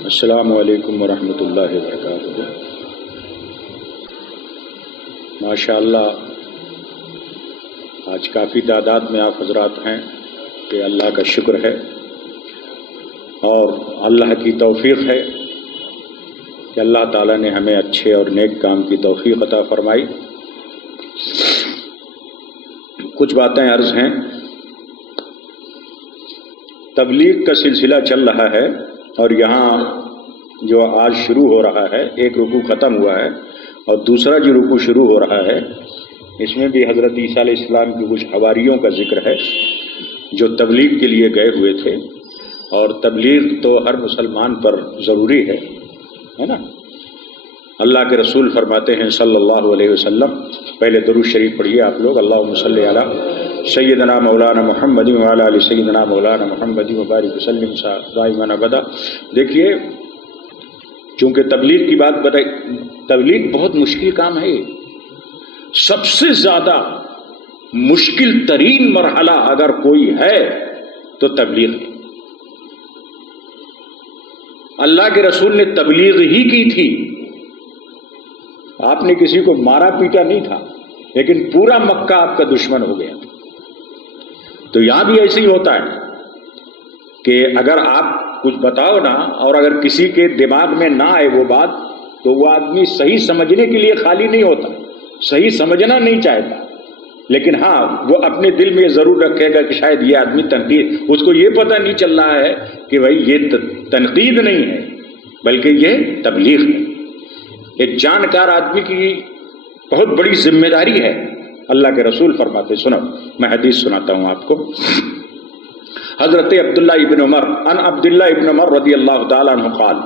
السلام علیکم ورحمۃ اللہ وبرکاتہ۔ ماشاء اللہ آج کافی تعداد میں آپ حضرات ہیں، کہ اللہ کا شکر ہے اور اللہ کی توفیق ہے کہ اللہ تعالیٰ نے ہمیں اچھے اور نیک کام کی توفیق عطا فرمائی۔ کچھ باتیں عرض ہیں۔ تبلیغ کا سلسلہ چل رہا ہے اور یہاں جو آج شروع ہو رہا ہے، ایک رکوع ختم ہوا ہے اور دوسرا جو رکوع شروع ہو رہا ہے، اس میں بھی حضرت عیسیٰ علیہ السلام کی کچھ حواریوں کا ذکر ہے جو تبلیغ کے لیے گئے ہوئے تھے، اور تبلیغ تو ہر مسلمان پر ضروری ہے نا۔ اللہ کے رسول فرماتے ہیں صلی اللہ علیہ وسلم، پہلے درود شریف پڑھیے آپ لوگ، اللہم صلی علی سیدنا مولانا محمد وعلی آل سیدنا مولانا محمد وبارک وسلم دائما ابدا۔ دیکھیے، چونکہ تبلیغ کی بات بتائی، تبلیغ بہت مشکل کام ہے۔ سب سے زیادہ مشکل ترین مرحلہ اگر کوئی ہے تو تبلیغ ہے۔ اللہ کے رسول نے تبلیغ ہی کی تھی، آپ نے کسی کو مارا پیٹا نہیں تھا، لیکن پورا مکہ آپ کا دشمن ہو گیا۔ تو یہاں بھی ایسے ہی ہوتا ہے کہ اگر آپ کچھ بتاؤ نا، اور اگر کسی کے دماغ میں نہ آئے وہ بات، تو وہ آدمی صحیح سمجھنے کے لیے خالی نہیں ہوتا، صحیح سمجھنا نہیں چاہتا، لیکن ہاں وہ اپنے دل میں یہ ضرور رکھے گا کہ شاید یہ آدمی تنقید، اس کو یہ پتہ نہیں چل رہا ہے کہ بھائی یہ تنقید نہیں ہے بلکہ یہ تبلیغ ہے۔ ایک جانکار آدمی کی بہت بڑی ذمہ داری ہے۔ اللہ کے رسول فرماتے، سنو میں حدیث سناتا ہوں آپ کو۔ حضرت عبداللہ ابن عمر ان عبداللہ ابن عمر رضی اللہ تعالیٰ عنہ قال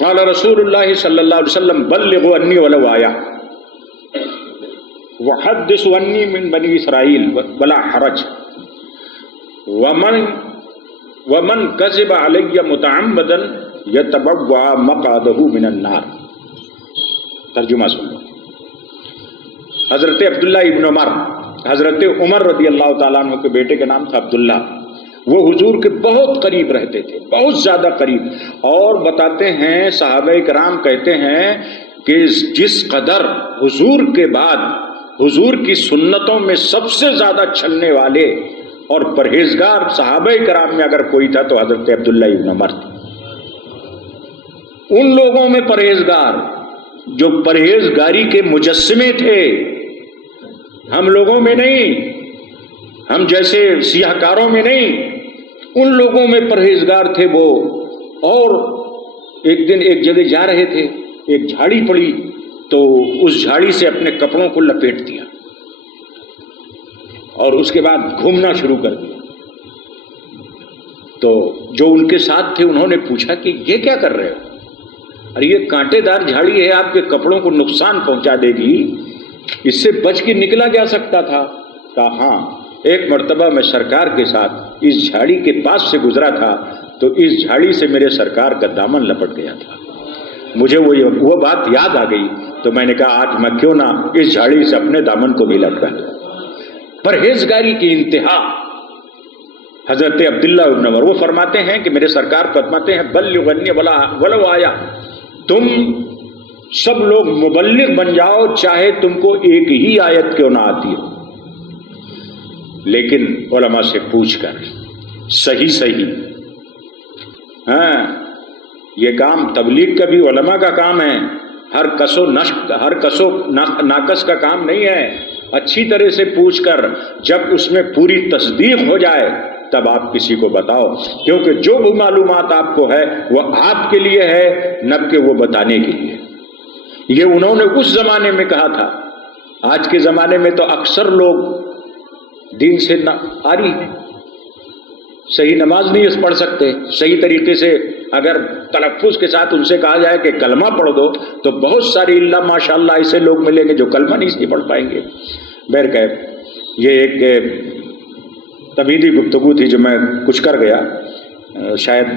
قال رسول اللہ صلی اللہ علیہ وسلم بلغوا انی ولو آیا وحدثوا انی من بنی اسرائیل ولا حرج ومن کذب علی متعمدا یتبوأ مقعدہ من النار۔ ترجمہ سن لو۔ حضرت عبداللہ ابن عمر، حضرت عمر رضی اللہ تعالیٰ عنہ کے بیٹے کا نام تھا عبداللہ، وہ حضور کے بہت قریب رہتے تھے، بہت زیادہ قریب، اور بتاتے ہیں صحابہ کرام کہتے ہیں کہ جس قدر حضور کے بعد حضور کی سنتوں میں سب سے زیادہ چلنے والے اور پرہیزگار صحابہ کرام میں اگر کوئی تھا تو حضرت عبداللہ ابن عمر تھے۔ ان لوگوں میں پرہیزگار جو پرہیزگاری کے مجسمے تھے، ہم لوگوں میں نہیں، ہم جیسے سیاہ کاروں میں نہیں، ان لوگوں میں پرہیزگار تھے وہ۔ اور ایک دن ایک جگہ جا رہے تھے، ایک جھاڑی پڑی تو اس جھاڑی سے اپنے کپڑوں کو لپیٹ دیا اور اس کے بعد گھومنا شروع کر دیا۔ تو جو ان کے ساتھ تھے انہوں نے پوچھا کہ یہ کیا کر رہے ہو؟ ارے یہ کانٹے دار جھاڑی ہے، آپ کے کپڑوں کو نقصان پہنچا دے گی، اس سے بچ کے نکلا جا سکتا تھا۔ کہا ہاں، ایک مرتبہ میں سرکار کے ساتھ اس جھاڑی کے پاس سے گزرا تھا تو اس جھاڑی سے میرے سرکار کا دامن لپٹ گیا تھا، مجھے وہ بات یاد آ گئی، تو میں نے کہا آج میں کیوں نہ اس جھاڑی سے اپنے دامن کو بھی لپٹا دوں۔ پرہیزگاری کی انتہا حضرت عبداللہ ابن عمر، وہ فرماتے ہیں کہ میرے سرکار فرماتے ہیں بلغنی ولو آیا، تم سب لوگ مبلغ بن جاؤ چاہے تم کو ایک ہی آیت کیوں نہ آتی ہو، لیکن علماء سے پوچھ کر صحیح۔ ہاں، یہ کام تبلیغ کا بھی علماء کا کام ہے، ہر کس و ناقص کا کام نہیں ہے۔ اچھی طرح سے پوچھ کر جب اس میں پوری تصدیق ہو جائے تب آپ کسی کو بتاؤ، کیونکہ جو بھی معلومات آپ کو ہے وہ آپ کے لیے ہے، نہ کہ وہ بتانے کے لیے۔ یہ انہوں نے اس زمانے میں کہا تھا، آج کے زمانے میں تو اکثر لوگ دین سے آری ہیں، صحیح نماز نہیں پڑھ سکتے صحیح طریقے سے۔ اگر تلفظ کے ساتھ ان سے کہا جائے کہ کلمہ پڑھ دو تو بہت ساری اللہ ماشاء اللہ ایسے لوگ ملیں گے جو کلمہ نہیں پڑھ پائیں گے۔ بہرکیف یہ ایک تبیدی گفتگو تھی جو میں کچھ کر گیا، شاید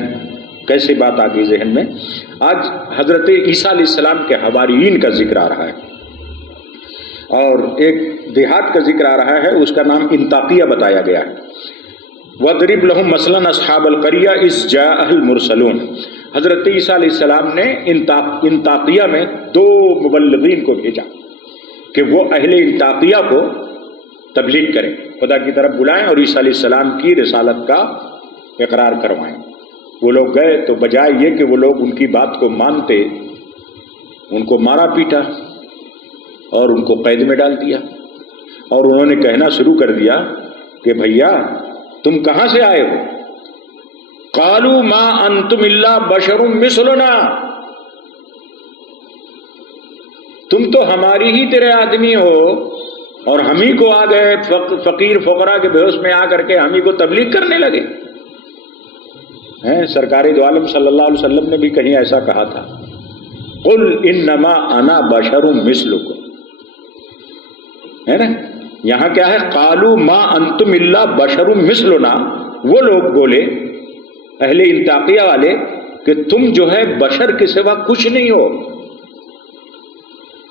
کیسی بات آ گئی ذہن میں۔ آج حضرت عیسیٰ علیہ السلام کے حواریین کا ذکر آ رہا ہے، اور ایک دیہات کا ذکر آ رہا ہے، اس کا نام انطاکیہ بتایا گیا ہے۔ وَاضْرِبْ لَهُمْ مَثْلًا أَصْحَابَ الْقَرْيَةِ إِذْ جَاءَهَا الْمُرْسَلُونَ۔ حضرت عیسیٰ علیہ السلام نے انطاکیہ میں 2 مبلغین کو بھیجا کہ وہ اہل انطاکیہ کو تبلیغ کریں، خدا کی طرف بلائیں اور عیسیٰ علیہ السلام کی رسالت کا اقرار کروائیں۔ وہ لوگ گئے تو بجائے یہ کہ وہ لوگ ان کی بات کو مانتے، ان کو مارا پیٹا اور ان کو قید میں ڈال دیا، اور انہوں نے کہنا شروع کر دیا کہ بھیا تم کہاں سے آئے ہو؟ قالوا ما انتم الا بشر مثلنا، تم تو ہماری ہی طرح آدمی ہو، اور ہم ہی کو آ گئے فقیر فقراء کے بے ہوش میں آ کر کے ہم ہی کو تبلیغ کرنے لگے ہیں۔ سرکار دو عالم صلی اللہ علیہ وسلم نے بھی کہیں ایسا کہا تھا، قل انما انا بشر مثلکم، ہے نا؟ یہاں کیا ہے؟ قالوا ما انتم الا بشر مثلنا، وہ لوگ بولے اہل انطاکیہ والے کہ تم جو ہے بشر کے سوا کچھ نہیں ہو،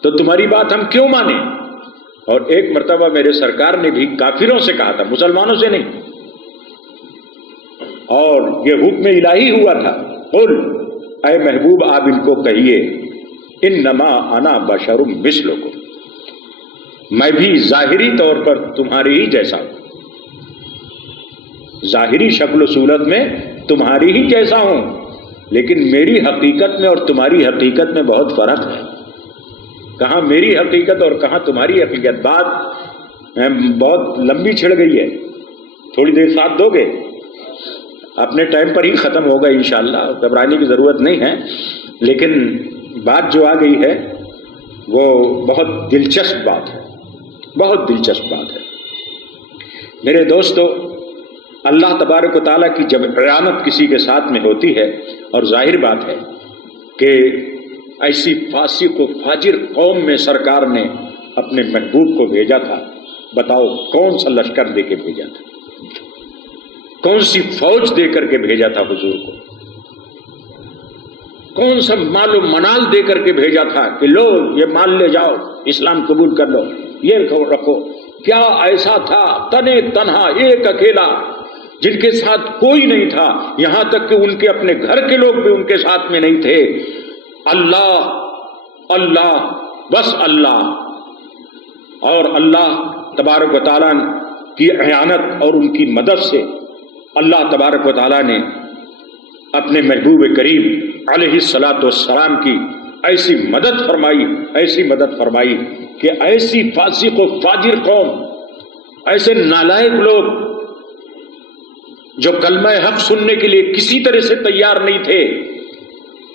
تو تمہاری بات ہم کیوں مانیں؟ اور ایک مرتبہ میرے سرکار نے بھی کافروں سے کہا تھا، مسلمانوں سے نہیں، اور یہ حکم الہی ہوا تھا، قل، اے محبوب آپ ان کو کہیے، انما انا بشر مثلکم، میں بھی ظاہری طور پر تمہاری ہی جیسا ہوں، ظاہری شکل و صورت میں تمہاری ہی جیسا ہوں، لیکن میری حقیقت میں اور تمہاری حقیقت میں بہت فرق ہے۔ کہاں میری حقیقت اور کہاں تمہاری حقیقت؟ بات بہت لمبی چھڑ گئی ہے، تھوڑی دیر ساتھ دو گے؟ اپنے ٹائم پر ہی ختم ہوگا انشاءاللہ، گھبرانے کی ضرورت نہیں ہے، لیکن بات جو آ گئی ہے وہ بہت دلچسپ بات ہے، بہت دلچسپ بات ہے میرے دوستو۔ اللہ تبارک و تعالیٰ کی جب اعانت کسی کے ساتھ میں ہوتی ہے، اور ظاہر بات ہے کہ ایسی فاسق و فاجر قوم میں سرکار نے اپنے محبوب کو بھیجا تھا، بتاؤ کون سا لشکر دے کے بھیجا تھا، کون سی فوج دے کر کے بھیجا تھا حضور کو، کون سا مال و منال دے کر کے بھیجا تھا کہ لو یہ مال لے جاؤ، اسلام قبول کر لو، یہ رکھو؟ کیا ایسا تھا؟ تنے تنہا ایک اکیلا، جن کے ساتھ کوئی نہیں تھا، یہاں تک کہ ان کے اپنے گھر کے لوگ بھی ان کے ساتھ میں نہیں تھے۔ اللہ اللہ بس اللہ، اور اللہ تبارک و تعالیٰ کی اعانت اور ان کی مدد سے اللہ تبارک و تعالیٰ نے اپنے محبوب کریم علیہ الصلاۃ والسلام کی ایسی مدد فرمائی، ایسی مدد فرمائی کہ ایسی فاسق و فاجر قوم، ایسے نالائق لوگ جو کلمہ حق سننے کے لیے کسی طرح سے تیار نہیں تھے،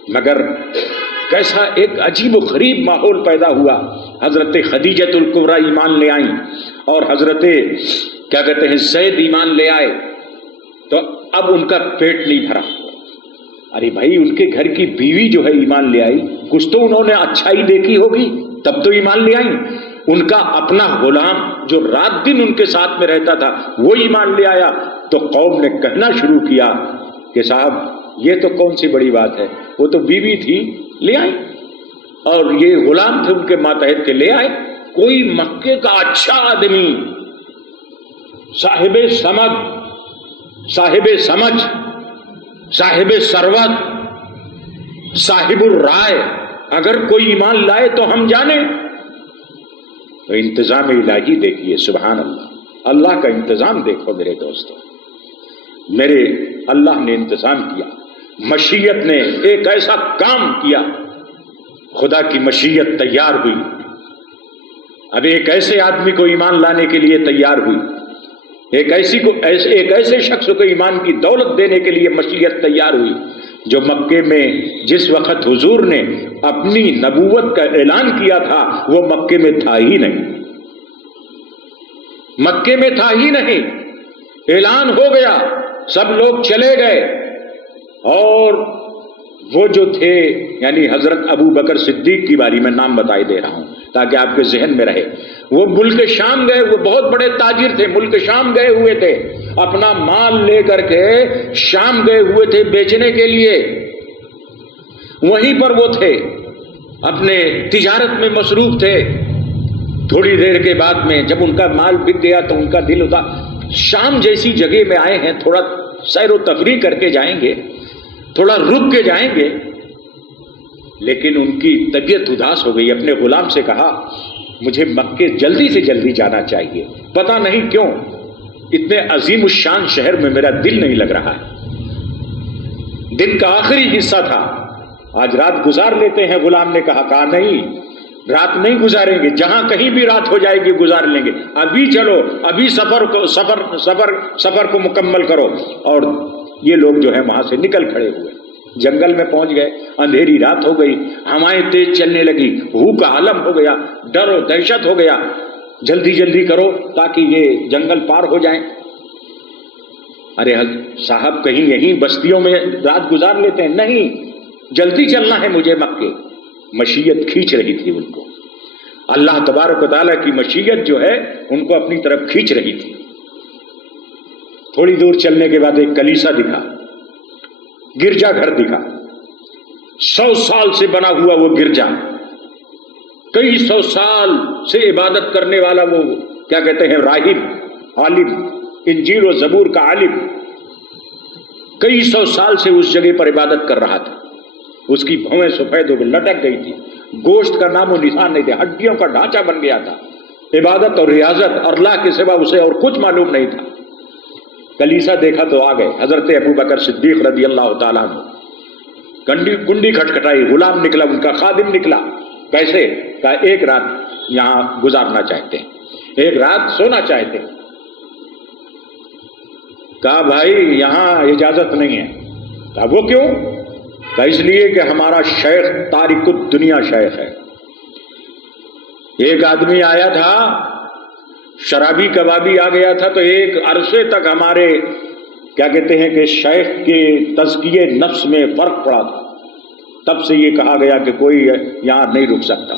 مگر کیسا ایک عجیب و غریب ماحول پیدا ہوا۔ حضرت خدیجۃ الکبریٰ ایمان لے آئیں، اور حضرت کیا کہتے ہیں زید ایمان لے آئے، تو اب ان کا پیٹ نہیں بھرا۔ ارے بھائی، ان کے گھر کی بیوی جو ہے ایمان لے آئی، کچھ تو انہوں نے اچھائی دیکھی ہوگی تب تو ایمان لے آئیں۔ ان کا اپنا غلام جو رات دن ان کے ساتھ میں رہتا تھا وہ ایمان لے آیا، تو قوم نے کہنا شروع کیا کہ صاحب یہ تو کون سی بڑی بات ہے، وہ تو بیوی تھی لے آئی، اور یہ غلام تھے ان کے ماتحت کے لے آئے۔ کوئی مکے کا اچھا آدمی، صاحب سمجھ، صاحب سمجھ، صاحب ثروت، صاحب الرائے، اگر کوئی ایمان لائے تو ہم جانیں۔ تو انتظام الہی دیکھیے، سبحان اللہ، اللہ کا انتظام دیکھو میرے دوستو، میرے اللہ نے انتظام کیا، مشیت نے ایک ایسا کام کیا، خدا کی مشیت تیار ہوئی، اب ایک ایسے آدمی کو ایمان لانے کے لیے تیار ہوئی، ایک ایسے شخص کو ایمان کی دولت دینے کے لیے مشیت تیار ہوئی، جو مکے میں جس وقت حضور نے اپنی نبوت کا اعلان کیا تھا وہ مکے میں تھا ہی نہیں، مکے میں تھا ہی نہیں، اعلان ہو گیا، سب لوگ چلے گئے، اور وہ جو تھے یعنی حضرت ابو بکر صدیق کی باری میں نام بتائی دے رہا ہوں تاکہ آپ کے ذہن میں رہے، وہ ملک شام گئے، وہ بہت بڑے تاجر تھے، ملک شام گئے ہوئے تھے، اپنا مال لے کر کے شام گئے ہوئے تھے بیچنے کے لیے، وہیں پر وہ تھے، اپنے تجارت میں مصروف تھے۔ تھوڑی دیر کے بعد میں جب ان کا مال بک گیا تو ان کا دل ہوتا، شام جیسی جگہ میں آئے ہیں، تھوڑا سیر و تفریح کر کے جائیں گے، تھوڑا رک کے جائیں گے، لیکن ان کی طبیعت اداس ہو گئی۔ اپنے غلام سے کہا مجھے مکے جلدی سے جلدی جانا چاہیے، پتہ نہیں کیوں اتنے عظیم الشان شہر میں میرا دل نہیں لگ رہا ہے۔ دن کا آخری حصہ تھا، آج رات گزار لیتے ہیں۔ غلام نے کہا نہیں، رات نہیں گزاریں گے، جہاں کہیں بھی رات ہو جائے گی گزار لیں گے، ابھی چلو، ابھی سفر کو مکمل کرو۔ اور یہ لوگ جو ہے وہاں سے نکل کھڑے ہوئے، جنگل میں پہنچ گئے، اندھیری رات ہو گئی، ہوائیں تیز چلنے لگی، ہو کا عالم ہو گیا، ڈر و دہشت ہو گیا، جلدی جلدی کرو تاکہ یہ جنگل پار ہو جائیں۔ ارے صاحب کہیں یہیں بستیوں میں رات گزار لیتے ہیں؟ نہیں، جلدی چلنا ہے مجھے مکے۔ مشیت کھینچ رہی تھی ان کو، اللہ تبارک و تعالیٰ کی مشیت جو ہے ان کو اپنی طرف کھینچ رہی تھی۔ تھوڑی دور چلنے کے بعد ایک کلیسا دکھا، گرجا گھر دکھا، 100 سال سے بنا ہوا وہ گرجا، کئی 100 سال سے عبادت کرنے والا وہ کیا کہتے ہیں راہب، عالم، انجیل و زبور کا عالم، کئی 100 سال سے اس جگہ پر عبادت کر رہا تھا۔ اس کی بھویں سفید ہو کے لٹک گئی تھی، گوشت کا نام و نشان نہیں تھا، ہڈیوں کا ڈھانچہ بن گیا تھا۔ عبادت اور ریاضت اور اللہ کے سوا اسے اور کچھ معلوم نہیں تھا۔ کلیسا دیکھا تو آ گئے، حضرت ابو بکر صدیق رضی اللہ تعالیٰ عنہ، کنڈی کھٹکھٹائی، غلام نکلا، ان کا خادم نکلا۔ کیسے؟ کہا ایک رات یہاں گزارنا چاہتے ہیں، ایک رات سونا چاہتے ہیں۔ کہا بھائی یہاں اجازت نہیں ہے۔ کہا وہ کیوں؟ کہا اس لیے کہ ہمارا شیخ تارک الدنیا شیخ ہے۔ ایک آدمی آیا تھا، شرابی کبابی آ گیا تھا، تو ایک عرصے تک ہمارے کیا کہتے ہیں کہ شیخ کے تزکیے نفس میں فرق پڑا تھا، تب سے یہ کہا گیا کہ کوئی یہاں نہیں رک سکتا۔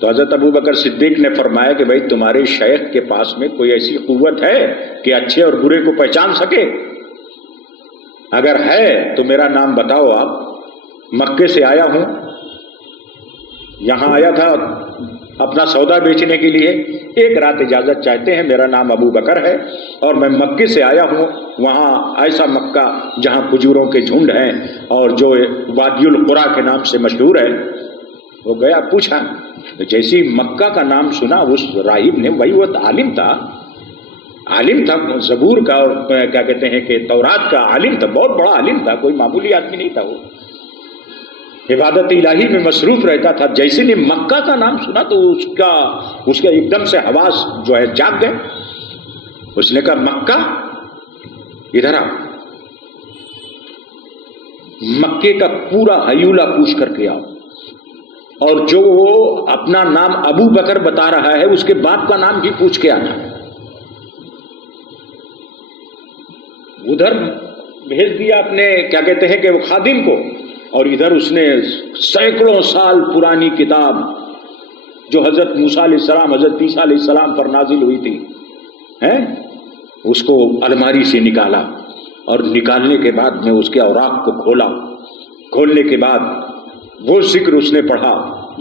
تو حضرت ابو بکر صدیق نے فرمایا کہ بھائی تمہارے شیخ کے پاس میں کوئی ایسی قوت ہے کہ اچھے اور برے کو پہچان سکے؟ اگر ہے تو میرا نام بتاؤ۔ آپ مکے سے آیا ہوں، یہاں آیا تھا اپنا سودا بیچنے کے لیے، ایک رات اجازت چاہتے ہیں، میرا نام ابو بکر ہے اور میں مکے سے آیا ہوں، وہاں ایسا مکہ جہاں کھجوروں کے جھنڈ ہیں اور جو وادی القرا کے نام سے مشہور ہے۔ وہ گیا، پوچھا، تو جیسی مکہ کا نام سنا اس راہب نے، وہی وہ عالم تھا، عالم تھا زبور کا اور کیا کہتے ہیں کہ تورات کا عالم تھا، بہت بڑا عالم تھا، کوئی معمولی آدمی نہیں تھا، وہ عبادت الہی میں مصروف رہتا تھا۔ جیسے نے مکہ کا نام سنا تو اس کا ایک دم سے حواس جو ہے جاگ گئے۔ اس نے کہا مکہ، ادھر آ، مکے کا پورا ہیولہ پوچھ کر کے آؤ، اور جو وہ اپنا نام ابو بکر بتا رہا ہے اس کے باپ کا نام بھی پوچھ کے آنا۔ ادھر بھیج دیا اپنے کیا کہتے ہیں کہ وہ خادم کو، اور ادھر اس نے سینکڑوں سال پرانی کتاب جو حضرت موسیٰ علیہ السلام، حضرت عیسیٰ علیہ السلام پر نازل ہوئی تھی، اس کو الماری سے نکالا، اور نکالنے کے بعد میں اس کے اوراق کو کھولا، کھولنے کے بعد وہ ذکر اس نے پڑھا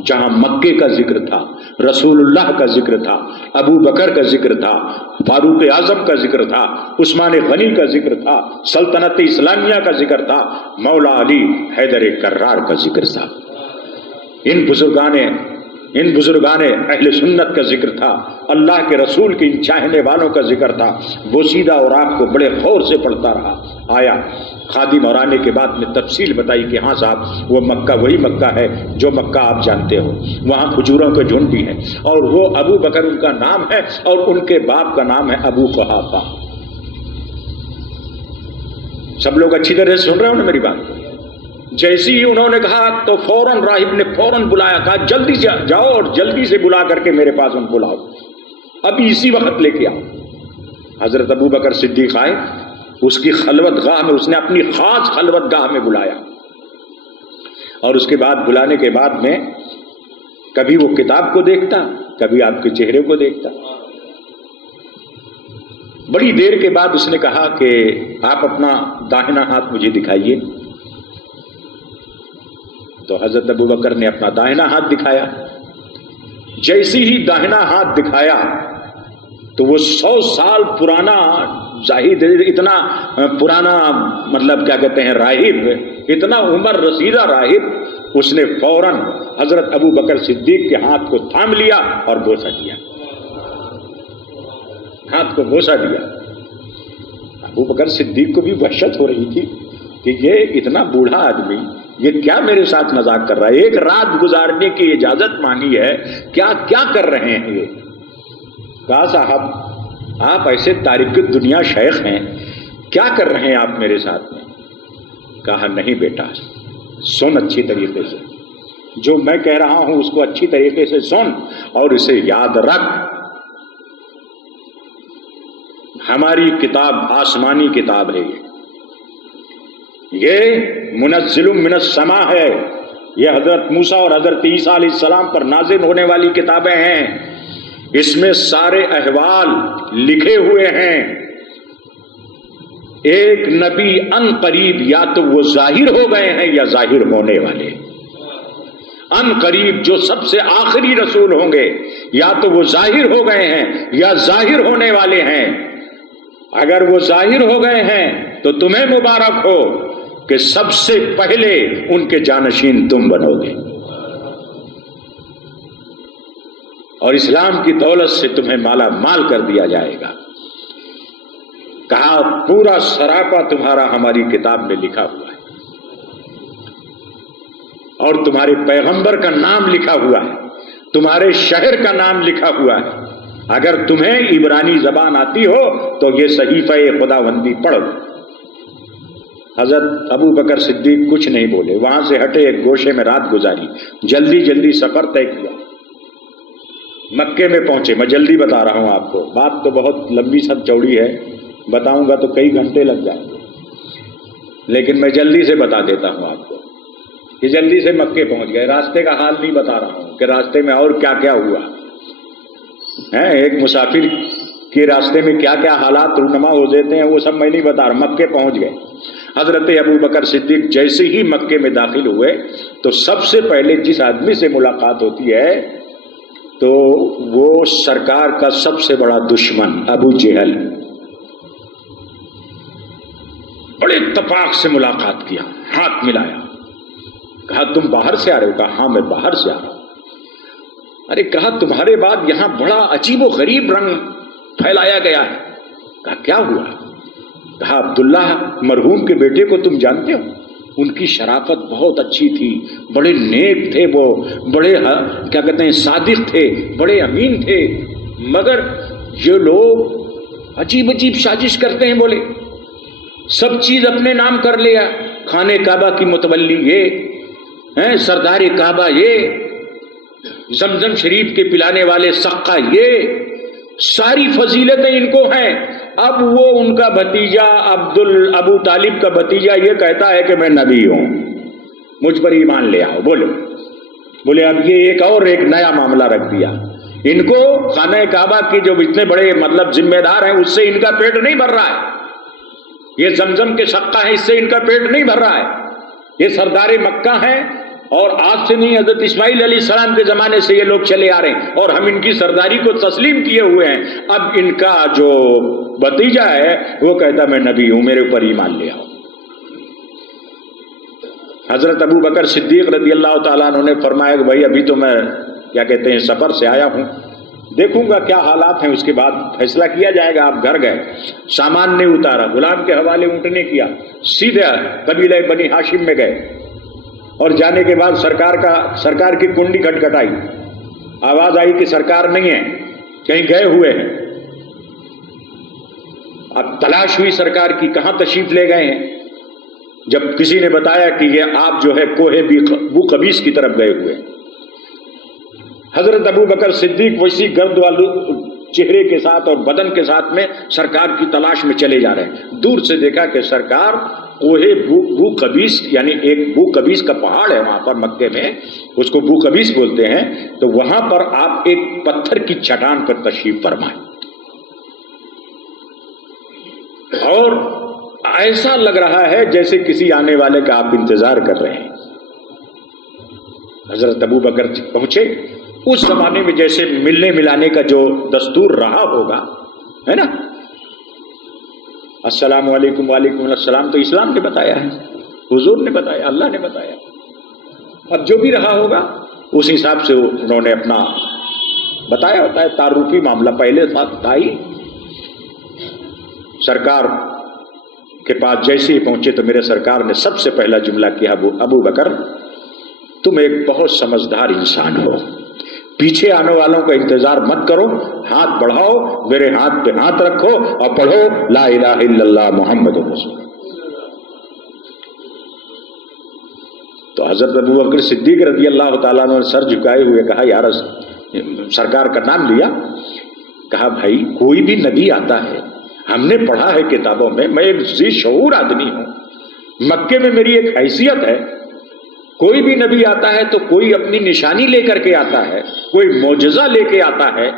جہاں مکے کا ذکر تھا، رسول اللہ کا ذکر تھا، ابو بکر کا ذکر تھا، فاروق اعظم کا ذکر تھا، عثمان غنی کا ذکر تھا، سلطنت اسلامیہ کا ذکر تھا، مولا علی حیدر کرار کا ذکر تھا، ان بزرگان اہل سنت کا ذکر تھا، اللہ کے رسول کے ان چاہنے والوں کا ذکر تھا۔ وہ سیدھا اور آپ کو بڑے غور سے پڑھتا رہا، آیا خادم، اور آنے کے بعد میں تفصیل بتائی کہ ہاں صاحب وہ مکہ وہی مکہ ہے جو مکہ آپ جانتے ہو، وہاں کھجوروں کے جھنڈ بھی ہیں، اور وہ ابو بکر ان کا نام ہے اور ان کے باپ کا نام ہے ابو قحافہ۔ سب لوگ اچھی طرح سے سن رہے ہو نا میری بات؟ جیسی ہی انہوں نے کہا تو فوراً راہب نے فوراً بلایا، کہا جلدی جاؤ اور جلدی سے بلا کر کے میرے پاس ان کو لاؤ، ابھی اسی وقت لے کے آؤ۔ حضرت ابو بکر صدیق آئے، اس کی خلوت گاہ میں، اس نے اپنی خاص خلوت گاہ میں بلایا، اور اس کے بعد بلانے کے بعد میں کبھی وہ کتاب کو دیکھتا، کبھی آپ کے چہرے کو دیکھتا۔ بڑی دیر کے بعد اس نے کہا کہ آپ اپنا داہنا ہاتھ مجھے دکھائیے۔ تو حضرت ابو بکر نے اپنا داہنا ہاتھ دکھایا۔ جیسی ہی داہنا ہاتھ دکھایا تو وہ 100 سال پرانا زاہد، اتنا پرانا مطلب کیا کہتے ہیں راہب، اتنا عمر رسیدہ راہب، اس نے فوراً حضرت ابو بکر صدیق کے ہاتھ کو تھام لیا اور بوسہ دیا، ہاتھ کو بوسہ دیا۔ ابو بکر صدیق کو بھی وحشت ہو رہی تھی کہ یہ اتنا بوڑھا آدمی یہ کیا میرے ساتھ مذاق کر رہا ہے، ایک رات گزارنے کی اجازت مانگی ہے، کیا کیا کر رہے ہیں یہ؟ کہا صاحب آپ ایسے تاریخ دنیا شیخ ہیں، کیا کر رہے ہیں آپ میرے ساتھ میں؟ کہا نہیں بیٹا، سن اچھی طریقے سے، جو میں کہہ رہا ہوں اس کو اچھی طریقے سے سن اور اسے یاد رکھ۔ ہماری کتاب آسمانی کتاب ہے، یہ منزل من السماء ہے، یہ حضرت موسیٰ اور حضرت عیسیٰ علیہ السلام پر نازل ہونے والی کتابیں ہیں، اس میں سارے احوال لکھے ہوئے ہیں۔ ایک نبی ان قریب یا تو وہ ظاہر ہو گئے ہیں یا ظاہر ہونے والے، ان قریب جو سب سے آخری رسول ہوں گے یا تو وہ ظاہر ہو گئے ہیں یا ظاہر ہونے والے ہیں۔ اگر وہ ظاہر ہو گئے ہیں تو تمہیں مبارک ہو کہ سب سے پہلے ان کے جانشین تم بنو گے اور اسلام کی دولت سے تمہیں مالا مال کر دیا جائے گا۔ کہا پورا سراپا تمہارا ہماری کتاب میں لکھا ہوا ہے اور تمہارے پیغمبر کا نام لکھا ہوا ہے، تمہارے شہر کا نام لکھا ہوا ہے۔ اگر تمہیں عبرانی زبان آتی ہو تو یہ صحیفہ خداوندی پڑھو۔ حضرت ابو بکر صدیق کچھ نہیں بولے، وہاں سے ہٹے، ایک گوشے میں رات گزاری، جلدی جلدی سفر طے کیا، مکے میں پہنچے۔ میں جلدی بتا رہا ہوں آپ کو، بات تو بہت لمبی سب چوڑی ہے، بتاؤں گا تو کئی گھنٹے لگ جائیں گے، لیکن میں جلدی سے بتا دیتا ہوں آپ کو کہ جلدی سے مکے پہنچ گئے۔ راستے کا حال نہیں بتا رہا ہوں کہ راستے میں اور کیا کیا ہوا ہے، ایک مسافر کے راستے میں کیا کیا حالات رونما ہو دیتے ہیں وہ سب میں نہیں بتا رہا۔ مکے پہنچ گئے، حضرت ابو بکر صدیق جیسے ہی مکے میں داخل ہوئے تو سب سے پہلے جس آدمی سے ملاقات ہوتی ہے تو وہ سرکار کا سب سے بڑا دشمن ابو جہل، بڑے اتفاق سے ملاقات کیا، ہاتھ ملایا، کہا تم باہر سے آ رہے ہو؟ کہا ہاں میں باہر سے آ رہا ہوں۔ ارے کہا تمہارے بعد یہاں بڑا عجیب و غریب رنگ پھیلایا گیا ہے۔ کہا کیا ہوا؟ کہا عبداللہ مرحوم کے بیٹے کو تم جانتے ہو، ان کی شرافت بہت اچھی تھی، بڑے نیک تھے، وہ بڑے کیا کہتے ہیں صادق تھے، بڑے امین تھے، مگر یہ لوگ عجیب عجیب سازش کرتے ہیں، بولے سب چیز اپنے نام کر لیا، خانہ کعبہ کی متولی یہ، سردار کعبہ یہ، زمزم شریف کے پلانے والے سقا یہ، ساری فضیلتیں ان کو ہیں۔ اب وہ ان کا بھتیجا ابو طالب کا بھتیجا یہ کہتا ہے کہ میں نبی ہوں، مجھ پر ایمان لے آؤ۔ بولے اب یہ ایک نیا معاملہ رکھ دیا، ان کو خانہ کعبہ کی جو اتنے بڑے مطلب ذمہ دار ہیں اس سے ان کا پیٹ نہیں بھر رہا ہے، یہ زمزم کے سقا ہیں اس سے ان کا پیٹ نہیں بھر رہا ہے، یہ سردار مکہ ہیں اور آج سے نہیں، حضرت اسماعیل علیہ السلام کے زمانے سے یہ لوگ چلے آ رہے ہیں اور ہم ان کی سرداری کو تسلیم کیے ہوئے ہیں۔ اب ان کا جو بھتیجا ہے وہ کہتا میں نبی ہوں، میرے اوپر ایمان لے آؤ۔ حضرت ابو بکر صدیق رضی اللہ تعالیٰ عنہ نے فرمایا کہ بھائی ابھی تو میں کیا کہتے ہیں سفر سے آیا ہوں، دیکھوں گا کیا حالات ہیں، اس کے بعد فیصلہ کیا جائے گا۔ آپ گھر گئے، سامان نہیں اتارا، غلام کے حوالے اونٹنے کیا، سیدھے قبیلہ بنی ہاشم میں گئے اور جانے کے بعد سرکار کی کنڈی کھٹکھٹائی، آواز آئی کہ سرکار نہیں ہے، کہیں گئے ہوئے ہیں۔ اب تلاش ہوئی سرکار کی، کہاں تشریف لے گئے ہیں؟ جب کسی نے بتایا کہ یہ آپ جو ہے کوہ بو قبیس کی طرف گئے ہوئے، حضرت ابو بکر صدیق ویسی گرد والو چہرے کے ساتھ اور بدن کے ساتھ میں سرکار کی تلاش میں چلے جا رہے ہیں۔ دور سے دیکھا کہ سرکار کوہ بو قبیس، یعنی ایک بو قبیس کا پہاڑ ہے وہاں پر مکے میں، اس کو بو قبیس بولتے ہیں، تو وہاں پر آپ ایک پتھر کی چٹان پر تشریف فرمائیں اور ایسا لگ رہا ہے جیسے کسی آنے والے کا آپ انتظار کر رہے ہیں۔ حضرت ابو بکر پہنچے، اس زمانے میں جیسے ملنے ملانے کا جو دستور رہا ہوگا ہے نا. السلام علیکم وعلیکم السلام تو اسلام نے بتایا ہے, حضور نے بتایا, اللہ نے بتایا. اب جو بھی رہا ہوگا اس حساب سے انہوں نے اپنا بتایا ہوتا ہے. تعارفی معاملہ پہلے تھا ہی. سرکار کے پاس جیسے ہی پہنچے تو میرے سرکار نے سب سے پہلا جملہ کیا, ابو بکر تم ایک بہت سمجھدار انسان ہو, پیچھے آنے والوں کا انتظار مت کرو, ہاتھ بڑھاؤ, میرے ہاتھ پہ ہاتھ رکھو اور پڑھو لا الہ الا اللہ محمد رسول. تو حضرت ابو بکر صدیق رضی اللہ تعالیٰ عنہ نے سر جھکائے ہوئے کہا, یا سرکار کا نام لیا, کہا بھائی کوئی بھی نبی آتا ہے, ہم نے پڑھا ہے کتابوں میں, میں ایک ذی شعور آدمی ہوں, مکے میں میری ایک حیثیت ہے, کوئی بھی نبی آتا ہے تو کوئی اپنی نشانی لے کر کے آتا ہے, کوئی معجزہ لے کے آتا ہے,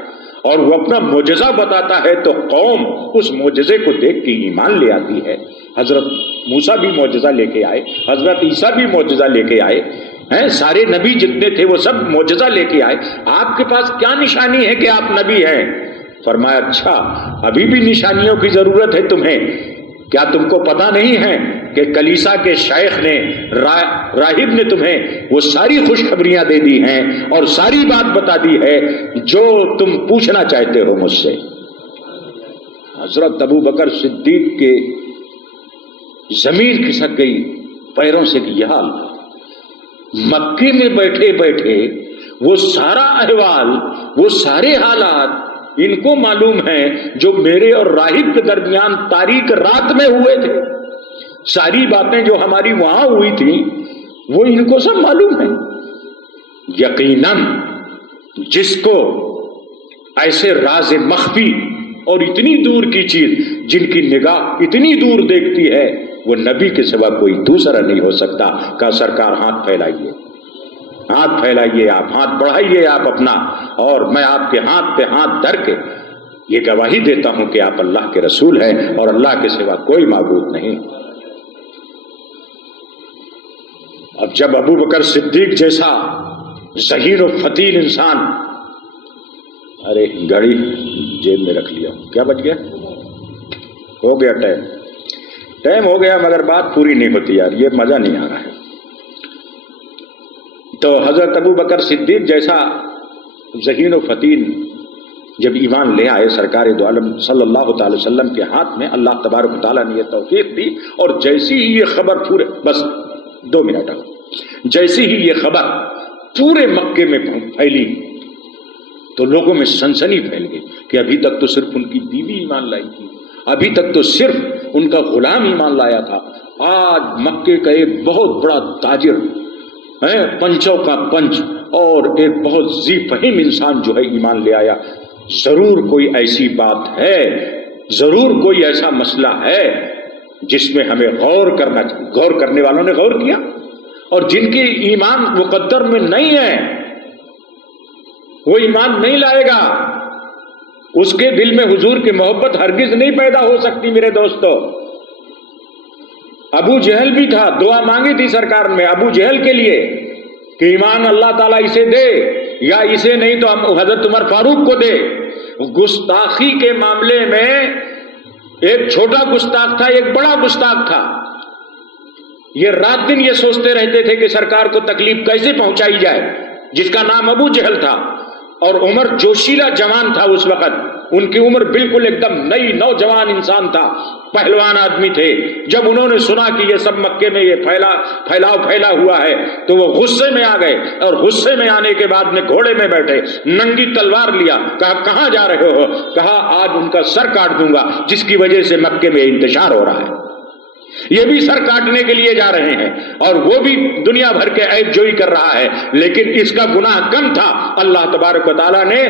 اور وہ اپنا معجزہ بتاتا ہے تو قوم اس معجزے کو دیکھ کے ایمان لے آتی ہے. حضرت موسیٰ بھی معجزہ لے کے آئے, حضرت عیسیٰ بھی معجزہ لے کے آئے ہیں, سارے نبی جتنے تھے وہ سب معجزہ لے کے آئے. آپ کے پاس کیا نشانی ہے کہ آپ نبی ہیں؟ فرمایا اچھا ابھی بھی نشانیوں کی ضرورت ہے تمہیں, کیا تم کو پتا نہیں ہے کہ کلیسا کے شیخ نے, راہب نے تمہیں وہ ساری خوشخبریاں دے دی ہیں اور ساری بات بتا دی ہے جو تم پوچھنا چاہتے ہو مجھ سے. حضرت ابو بکر صدیق کے زمین کھسک گئی پیروں سے کہ یہ حال. مکے میں بیٹھے بیٹھے وہ سارا احوال, وہ سارے حالات ان کو معلوم ہیں جو میرے اور راہب کے درمیان تاریک رات میں ہوئے تھے. ساری باتیں جو ہماری وہاں ہوئی تھیں وہ ان کو سب معلوم ہیں. یقیناً جس کو ایسے راز مخفی اور اتنی دور کی چیز جن کی نگاہ اتنی دور دیکھتی ہے وہ نبی کے سوا کوئی دوسرا نہیں ہو سکتا. کہا سرکار ہاتھ پھیلائیے, ہاتھ پھیلائیے, آپ ہاتھ بڑھائیے آپ اپنا, اور میں آپ کے ہاتھ پہ ہاتھ دھر کے یہ گواہی دیتا ہوں کہ آپ اللہ کے رسول ہیں اور اللہ کے سوا کوئی معبود نہیں. اب جب ابو بکر صدیق جیسا ذہین و فتیل انسان, ارے گھڑی جیب میں رکھ لیا, کیا بچ گیا, ہو گیا ٹائم ہو گیا, مگر بات پوری نہیں ہوتی یار, یہ مزہ نہیں آ رہا ہے. تو حضرت ابو بکر صدیق جیسا ذہین و فتیل جب ایمان لے آئے سرکار دو عالم صلی اللہ تعالی وسلم کے ہاتھ میں, اللہ تبارک و تعالیٰ نے یہ توفیق دی, اور جیسی ہی یہ خبر پورے, بس 2 منٹ, جیسی ہی یہ خبر پورے مکے میں پھیلی تو لوگوں میں سنسنی پھیل گئی کہ ابھی تک تو صرف ان کی بیوی ایمان لائی تھی, ابھی تک تو صرف ان کا غلام ایمان لایا تھا, آج مکے کا ایک بہت بڑا تاجر, پنچوں کا پنچ اور ایک بہت ذی فہم انسان جو ہے ایمان لے آیا. ضرور کوئی ایسی بات ہے, ضرور کوئی ایسا مسئلہ ہے جس میں ہمیں غور کرنا چاہیے. غور کرنے والوں نے غور کیا, اور جن کی ایمان مقدر میں نہیں ہے وہ ایمان نہیں لائے گا, اس کے دل میں حضور کی محبت ہرگز نہیں پیدا ہو سکتی. میرے دوستو, ابو جہل بھی تھا, دعا مانگی تھی سرکار میں ابو جہل کے لیے کہ ایمان اللہ تعالیٰ اسے دے, یا اسے نہیں تو ہم حضرت عمر فاروق کو دے. گستاخی کے معاملے میں ایک چھوٹا گستاخ تھا, ایک بڑا گستاخ تھا. یہ رات دن یہ سوچتے رہتے تھے کہ سرکار کو تکلیف کیسے پہنچائی جائے, جس کا نام ابو جہل تھا. اور عمر جوشیلا جوان تھا اس وقت, ان کی عمر بالکل ایک دم نئی نوجوان انسان تھا, پہلوان آدمی تھے. جب انہوں نے سنا کہ یہ سب مکے میں یہ پھیلا ہوا ہے تو وہ غصے میں آ گئے, اور غصے میں آنے کے بعد میں گھوڑے میں بیٹھے, ننگی تلوار لیا, کہا کہاں جا رہے ہو؟ کہا آج ان کا سر کاٹ دوں گا جس کی وجہ سے مکے میں انتشار ہو رہا ہے. یہ بھی سر کاٹنے کے لیے جا رہے ہیں, اور وہ بھی دنیا بھر کے عیب جوئی کر رہا ہے, لیکن اس کا گناہ کم تھا. اللہ تبارک و تعالیٰ نے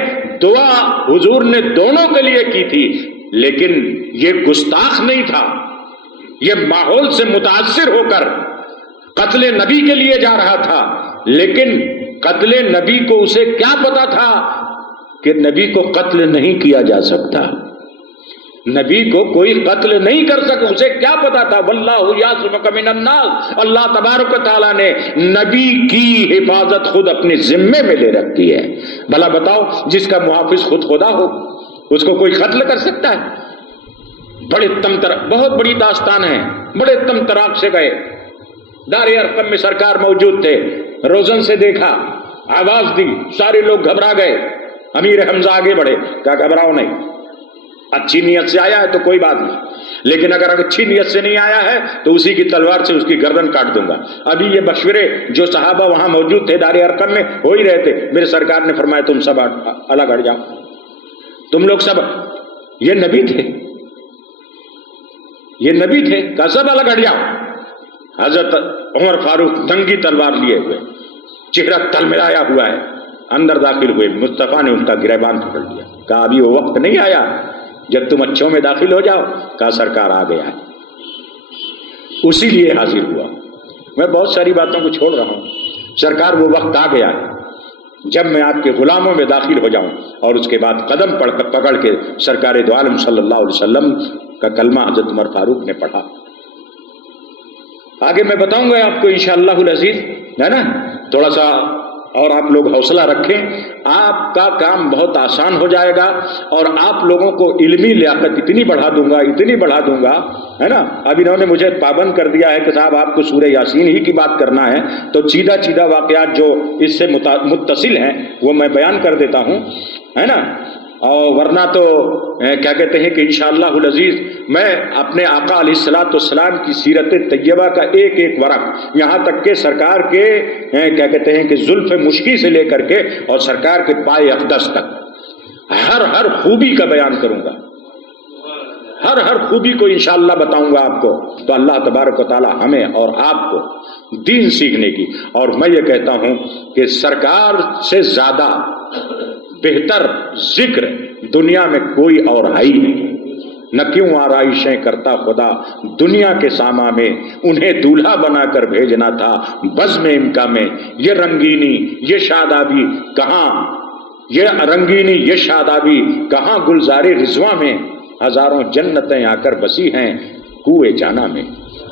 دعا حضور نے دونوں کے لیے کی تھی, لیکن یہ گستاخ نہیں تھا. یہ ماحول سے متاثر ہو کر قتل نبی کے لیے جا رہا تھا, لیکن قتل نبی کو اسے کیا پتا تھا کہ نبی کو قتل نہیں کیا جا سکتا, نبی کو کوئی قتل نہیں کر سکتا. اسے کیا پتا تھا, واللہ یعصمک من الناس, اللہ تبارک و تعالیٰ نے نبی کی حفاظت خود اپنے ذمے میں لے رکھی ہے. بھلا بتاؤ, جس کا محافظ خود خدا ہو, اس کو کوئی قتل کر سکتا ہے؟ بڑے بہت بڑی داستان ہے، بڑے تم تراک سے گئے، دار ارقم میں سرکار موجود تھے، روزن سے دیکھا، آواز دی، سارے لوگ گھبرا گئے، امیر حمزہ آگے بڑھے، کہا گھبراؤ نہیں، اچھی نیت سے آیا ہے تو کوئی بات نہیں، لیکن اگر اچھی نیت سے نہیں آیا ہے تو اسی کی تلوار سے اس کی گردن کاٹ دوں گا۔ ابھی یہ مشورے جو صحابہ وہاں موجود تھے دار ارقم میں ہو ہی رہے تھے، میرے سرکار نے فرمایا تم سب الگ ہٹ جاؤ، تم لوگ سب، یہ نبی تھے، یہ نبی تھے، کہا سب الگ ہٹ جاؤ۔ حضرت عمر فاروق ننگی تلوار لیے ہوئے، چہرہ تلملایا ہوا ہے، اندر داخل ہوئے، مصطفیٰ نے ان کا گریبان پکڑ لیا، کہا ابھی وہ وقت نہیں آیا جب تم اچھوں میں داخل ہو جاؤ؟ کہا سرکار آ گیا ہے، اسی لیے حاضر ہوا۔ میں بہت ساری باتوں کو چھوڑ رہا ہوں، سرکار وہ وقت آ گیا ہے جب میں آپ کے غلاموں میں داخل ہو جاؤں۔ اور اس کے بعد قدم پکڑ کے سرکار دو عالم صلی اللہ علیہ وسلم کا کلمہ حضرت عمر فاروق نے پڑھا۔ آگے میں بتاؤں گا آپ کو انشاءاللہ العزیز، ہے نا، تھوڑا سا اور آپ لوگ حوصلہ رکھیں، آپ کا کام بہت آسان ہو جائے گا، اور آپ لوگوں کو علمی لیاقت اتنی بڑھا دوں گا، اتنی بڑھا دوں گا، ہے نا۔ اب انہوں نے مجھے پابند کر دیا ہے کہ صاحب آپ کو سورہ یاسین ہی کی بات کرنا ہے، تو سیدھا واقعات جو اس سے متصل ہیں وہ میں بیان کر دیتا ہوں، ہے نا۔ اور ورنہ تو کیا کہتے ہیں کہ انشاءاللہ العزیز میں اپنے آقا علیہ الصلوۃ والسلام کی سیرت طیبہ کا ایک ایک ورق، یہاں تک کہ سرکار کے کیا کہتے ہیں کہ زلف مشکی سے لے کر کے اور سرکار کے پائے اقدس تک ہر خوبی کا بیان کروں گا، ہر خوبی کو انشاءاللہ بتاؤں گا آپ کو۔ تو اللہ تبارک و تعالی ہمیں اور آپ کو دین سیکھنے کی، اور میں یہ کہتا ہوں کہ سرکار سے زیادہ بہتر ذکر دنیا میں کوئی اور ہے ہی نہیں۔ نہ کیوں آرائشیں کرتا خدا دنیا کے ساما میں، انہیں دولہا بنا کر بھیجنا تھا بزم امکا میں۔ یہ رنگینی یہ شادابی کہاں، یہ رنگینی یہ شادابی کہاں گلزار رضواں میں، ہزاروں جنتیں آ کر بسی ہیں کوئے جانا میں،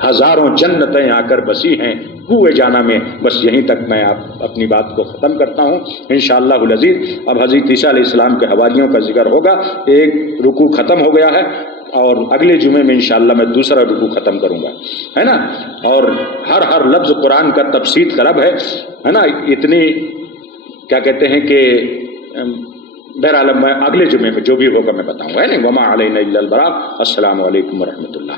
ہزاروں جنتیں آ کر بسی ہیں کوئے جانا میں۔ بس یہیں تک میں اپنی بات کو ختم کرتا ہوں انشاءاللہ العزیز۔ اب حضرت عیسیٰ علیہ السلام کے حواریوں کا ذکر ہوگا، ایک رکوع ختم ہو گیا ہے، اور اگلے جمعے میں انشاءاللہ میں دوسرا رکوع ختم کروں گا، ہے نا۔ اور ہر لفظ قرآن کا تفسیر کا رب ہے نا، اتنی کیا کہتے ہیں کہ بہرحال میں اگلے جمعے میں جو بھی ہوگا میں بتاؤں گا، ہے نا۔ وما علینا الا البلاغ۔ السلام علیکم ورحمۃ اللہ۔